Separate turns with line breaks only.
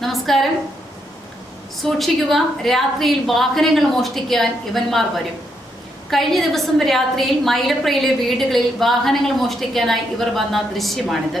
നമസ്കാരം. സൂക്ഷിക്കുക രാത്രിയിൽ വാഹനങ്ങൾ മോഷ്ടിക്കാൻ ഇവന്മാർ വരും. കഴിഞ്ഞ ദിവസം രാത്രിയിൽ മൈലപ്രയിലെ വീടുകളിൽ വാഹനങ്ങൾ മോഷ്ടിക്കാനായി ഇവർ വന്ന ദൃശ്യമാണിത്.